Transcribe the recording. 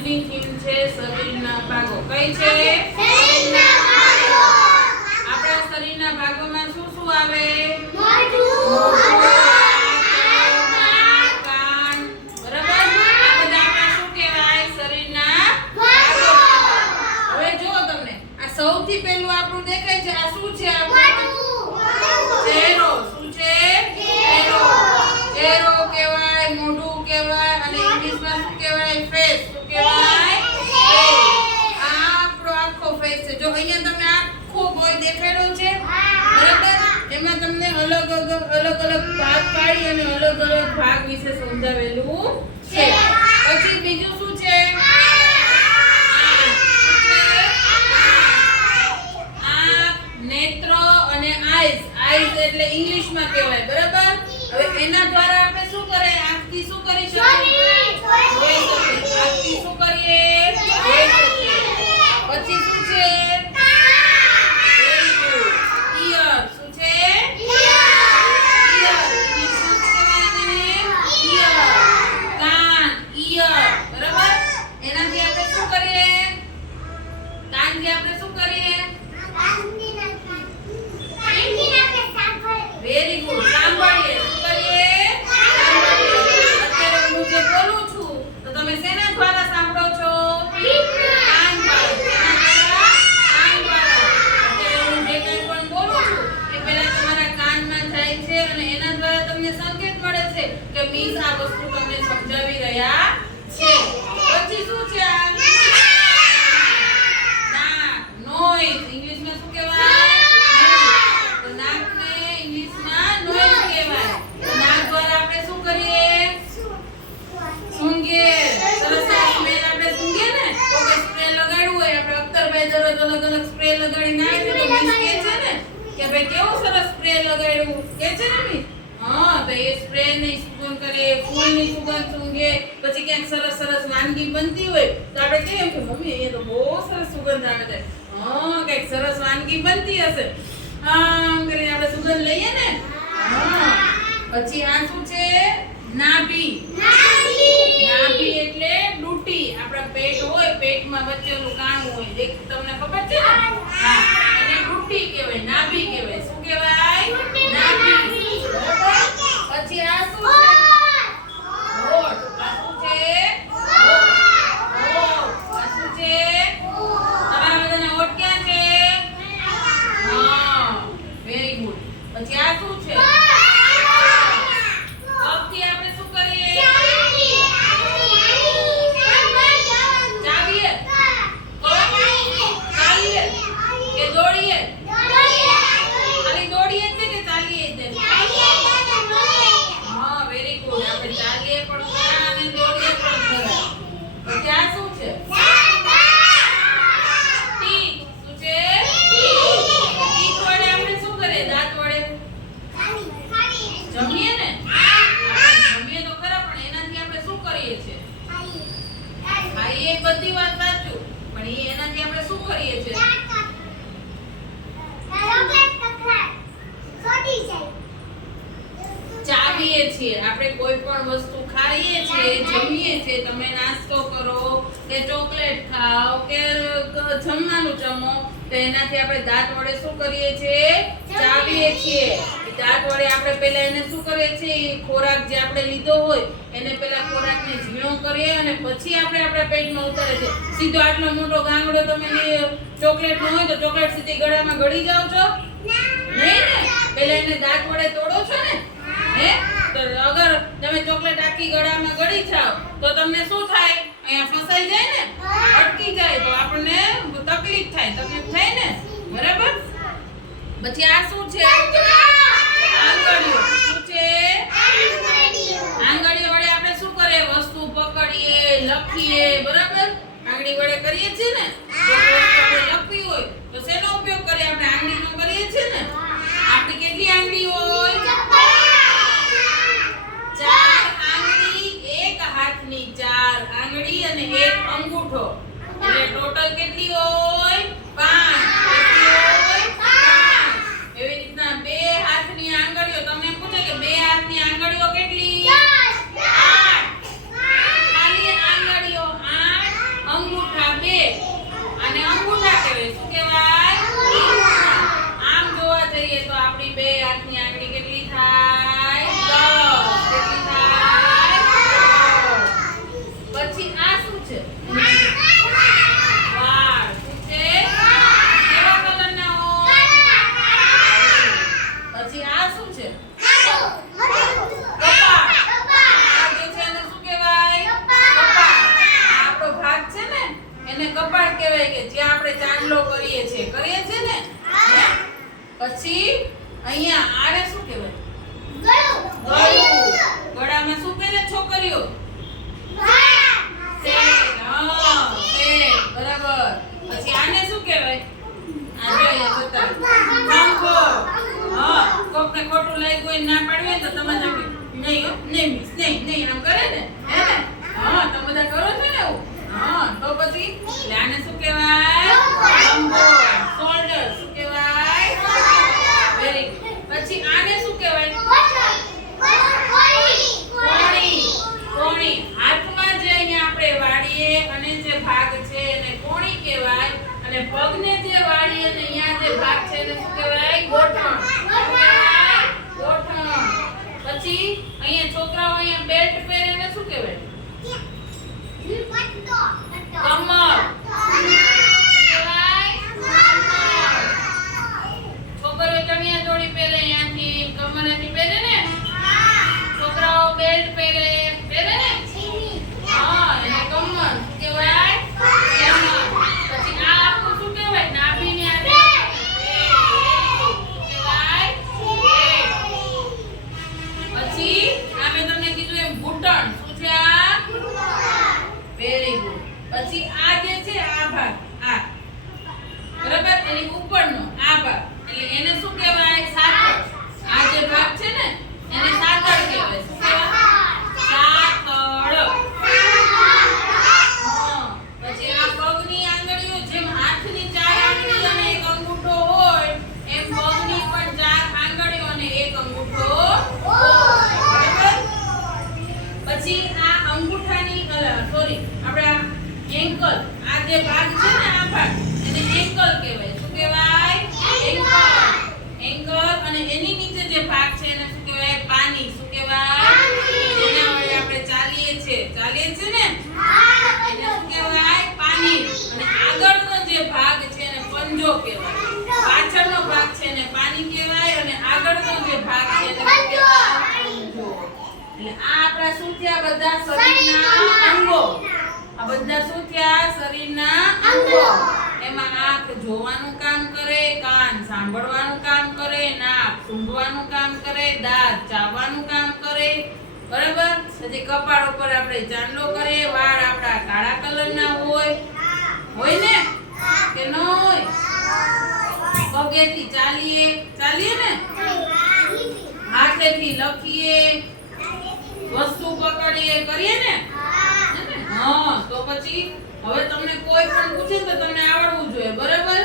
આજની થીમ છે શરીરના ભાગો. કઈ છે? આપણા શરીરના ભાગોમાં શું શું આવે? કાન. બરાબર? આ બધા આપણા શું કહેવાય? શરીરના ભાગો. હવે જો તમને. આ સૌથી પહેલું આપણું દેખાય છે. આ શું છે આપણું ચહેરો શું છે ચહેરો ચહેરો કહેવાય મોઢું કહેવાય અને ઇંગ્લિશમાં શું કહેવાય ફેસ શું કહેવાય face. આ આપણો આખો ફેસ છે જો અહીંયા તમને આખો કોઈ દેખાડો છે બરાબર એમાં તમને અલગ અલગ ભાગ પાડી અને અલગ અલગ ભાગ વિશે સમજાવેલું છે. પછી બીજું શું છે આંખ, નેત્ર અને આઈઝ આઈઝ એટલે ઇંગ્લિશમાં કહેવાય બરાબર હવે એના દ્વારા આપણે શું કરે આંખથી શું કરી શકીએ જોઈ શકીએ આંખથી શું કરીએ જોઈ શકીએ પછી શું છે Very good. Ear. શું છે Ear. ઇંગ્લિશમાં શું કહેવાય એને? Ear. કાન ear. બરાબર એનાથી આપણે શું કરીએ કાનથી આપણે શું કરીએ વેરી ગુડ સાંભળીએ શું કરીએ સાંભળીએ અત્યારે હું જે બોલું છું તો તમે શેના દ્વારા સાંભળો છો કાન દ્વારા શેના દ્વારા? કાન દ્વારા અત્યારે હું જે કંઈ પણ બોલું છું એ પહેલા તમારા કાનમાં જાય છે અને એના દ્વારા તમને સંકેત મળે છે કે મીસ આ વસ્તુ તમને સમજાવી રહ્યા છે. પછી શું છે? આ નોઈઝ ઇંગ્લિશમાં શું કહેવાય? તો નાકને ઇંગ્લિશમાં નોઈઝ કહેવાય. નાક દ્વારા આપણે શું કરીએ? સૂંઘીએ સરસ સરસ સ્મેલ આપણે સૂંઘીએ ને? તો કે સ્પ્રે લગાડવું હોય. આપણે અખ્તરભાઈ દરરોજ અલગ અલગ સ્પ્રે લગાડીને આવે છે. તો મિસ કહે છે ને કે ભાઈ કેવું સરસ સ્પ્રે લગાડ્યું? કે છે ને મિસ? હા, તો એ સ્પ્રે ની સુગંધ કરે, ફૂલની સુગંધ સૂંઘે, પછી ક્યાંક સરસ સરસ વાનગી બનતી હોય, તો આપણે કહીએ કે, મમ્મી એ તો બહુ સરસ સુગંધ આવે છે. હા, કંઈક સરસ વાનગી બનતી હશે. આમ કરીને આપણે સુગંધ લઈએ ને? હા. પછી આ શું છે? નાભી. નાભી એટલે ડૂટી. આપણા પેટ હોય, પેટમાં વચ્ચેનું કાણું હોય. દેખ, તમને ખબર છે ને? હા. એને ડૂટી કહેવાય, નાભી કહેવાય. શું કહેવાય? નાભી? પછી આ શું છે હોઠ આ શું છે હોઠ આ શું છે તમારા બધાના હોઠ ક્યાં છે હા વેરી ગુડ પછી આ શું છે પગથી આપણે શું કરીએ ચાવીએ ચાલીએ કે દોડીએ ખાલી દોડીએ જ છે કે ચાલીએ જ છે હા વેરી ગુડ આપણે ચાલીએ પણ ખરા અને દોડીએ પણ ખરા પછી આ શું છે ટીક શું છે ટીક વડે આપણે શું કરીએ દાંત વડે જમીએ ને આપણે જમીએ તો ખરા પણ એનાથી આપણે શું કરીએ છીએ હા એ બધી વાત સાચું. પણ એ એનાથી આપણે શું કરીએ છીએ? ચાવીએ છીએ. આપણે કોઈ પણ વસ્તુ ખાઈએ છીએ, જમીએ છીએ. તમે નાસ્તો કરો કે ચોકલેટ ખાઓ કે જમવાનું જમો, તો એનાથી આપણે દાંત વડે શું કરીએ છીએ? ચાવીએ છીએ. દાંત વડે આપણે પહેલા એને શું કરીએ છીએ? ખોરાક જે આપણે લીધો હોય, એને પહેલા ખોરાકને ઝીણો કરીએ અને પછી આપણે આપણા પેટમાં ઉતારે છે સીધો આટલો મોટો ગાંગડો તમે ચોકલેટ નો હોય તો ચોકલેટ સીધી ગળામાં ગળી જાઓ છો? નહીં ને? પહેલા એને દાંત વડે તોડો છો ને? હે? તો અગર તમે ચોકલેટ આખી ગળામાં ગળી જાઓ, તો તમને શું થાય? અહીંયા ફસાઈ જાય ને? અટકી જાય. તો આપણને તકલીફ થાય. તકલીફ થાય ને? બરાબર? પછી આ શું છે? આંગળીઓ શું છે આંગળીઓ વડે આપણે શું કરીએ? વસ્તુ પકડીએ, લખીએ, બરાબર? આંગળી વડે કરીએ છીએ ને જો કોઈ વસ્તુ આપણે લખવી હોય તો શેનો ઉપયોગ કરીએ આપણે આંગળીનો કરીએ છીએ ને આપણી કેટલી આંગળી હોય ચાર આંગળી એક હાથની ચાર આંગળી અને એક અંગૂઠો એટલે ટોટલ કેટલી હોય પાંચ કેટલી હોય પાંચ એવી રીતના બે હાથની આંગળીઓ તમને પૂછે કે બે હાથની આંગળીઓ કેટલી આઠ ખાલી આંગળીઓ આઠ છે વાળ શું છે કેવા કલરના હોય પછી આ શું છે કપાળ આ જે છે એને શું કહેવાય કપાળ આ આપણો ભાગ છે ને એને કપાળ કહેવાય કે જ્યાં આપણે ચાંદલો કરીએ છીએ કરીએ છીએ ને હે? પછી અહીંયા આને શું કહેવાય ગળું ગળામાં શું બરાબર. પછી આને શું કહેવાય? કોકને ખોટું ના પાડવી તો તમે તમે નહીં નહીં મિસ નહીં નહીં આમ કરે ને હે હા તમે બધા કરો છો ને એવું હા તો પછી એટલે આને શું કહેવાય? શોલ્ડર શું કહેવાય? વેરી પછી આને શું કહેવાય કોણી કોણી હાથમાં જે અહીંયા આપણે વાળીએ અને જે ભાગ છે એને કોણી કહેવાય અને પગને જે વાળીએ અને અહીંયા જે ભાગ છે એને શું કહેવાય ગોઠણ શું કહેવાય? ગોઠણ પછી અહીંયા છોકરાઓ અહીંયા બેલ્ટ પહેરે એને શું કહેવાય કમર કહેવાય છોકરીઓ ચણિયા ચોળી પહેરે અહીંયાથી કમરેથી પહેરે ને છોકરાઓ બેલ્ટ પહેરે પહેરે ને હા એને કમર શું કહેવાય કમર પછી આ આપણું શું કહેવાય નાભીની આ જે પેટ. શું કહેવાય પેટ. પછી આ મેં તમને કીધું એમ ઘૂંટણ શું છે આ વેરી ગુડ પછી આ જે છે આ ભાગ આ બરાબર એની ઉપરનો આ ભાગ એટલે એને શું કહેવાય સાતળ આ જે ભાગ છે ને એને સાતળ કહેવાય શું કહેવાય સાતળ હા. પછી આ પગની આંગળીઓ જેમ હાથની ચાર આંગળી અને એક અંગૂઠો હોય એમ પગની પણ ચાર આંગળીઓ અને એક અંગૂઠો હોય બરાબર પછી આ અંગૂઠાની સોરી આપણે આ એન્કલ આ જે ભાગ છે ને આ ભાગ એને એંગલ કહેવાય. શું કહેવાય? એંગલ એંગલ અને એની નીચે જે ભાગ છે એને શું કહેવાય? પાની. શું કહેવાય? જેના વડે આપણે ચાલીએ છીએ. ચાલીએ છીએ ને? એને શું કહેવાય? પાની. અને આગળનો જે ભાગ છે એને પંજો કહેવાય. પાછળનો ભાગ છે એને પાની કહેવાય અને આગળનો જે ભાગ છે એને પંજો. એટલે આ આપણા શું થયા બધા? શરીરના અંગો. આ બધા શું થયા? શરીરના અંગો. એમાં આંખ જોવાનું કામ કરે, કાન સાંભળવાનું કામ કરે, નાક સૂંઘવાનું કામ કરે, દાંત ચાવવાનું કામ કરે. બરાબર? પછી કપાળ ઉપર આપણે ચાંદલો કરીએ, વાળ આપણા કાળા કલરના હોય. હોય ને? કે ન હોય? પગેથી ચાલીએ. ચાલીએ ને? હાથેથી લખીએ. વસ્તુ પકડીએ. કરીએ ને? હે તો પછી હવે તમને કોઈ પણ પૂછે તો તમને આવડવું જોઈએ બરાબર?